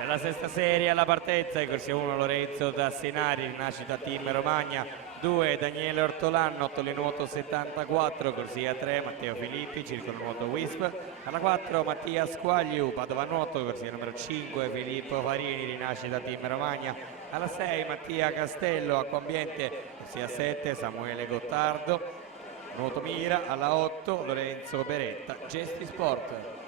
Per la sesta serie alla partenza, in corsia 1 Lorenzo Tassinari, rinascita Team Romagna, 2 Daniele Ortolan, 8 le nuoto 74, corsia 3 Matteo Filippi, circolo nuoto Wisp, alla 4 Mattia Squagliu, Padova Nuoto, corsia numero 5 Filippo Farini, rinascita Team Romagna, alla 6 Mattia Castello, Acquambiente, corsia 7 Samuele Gottardo, nuoto Mira, alla 8 Lorenzo Beretta, Gesti Sport.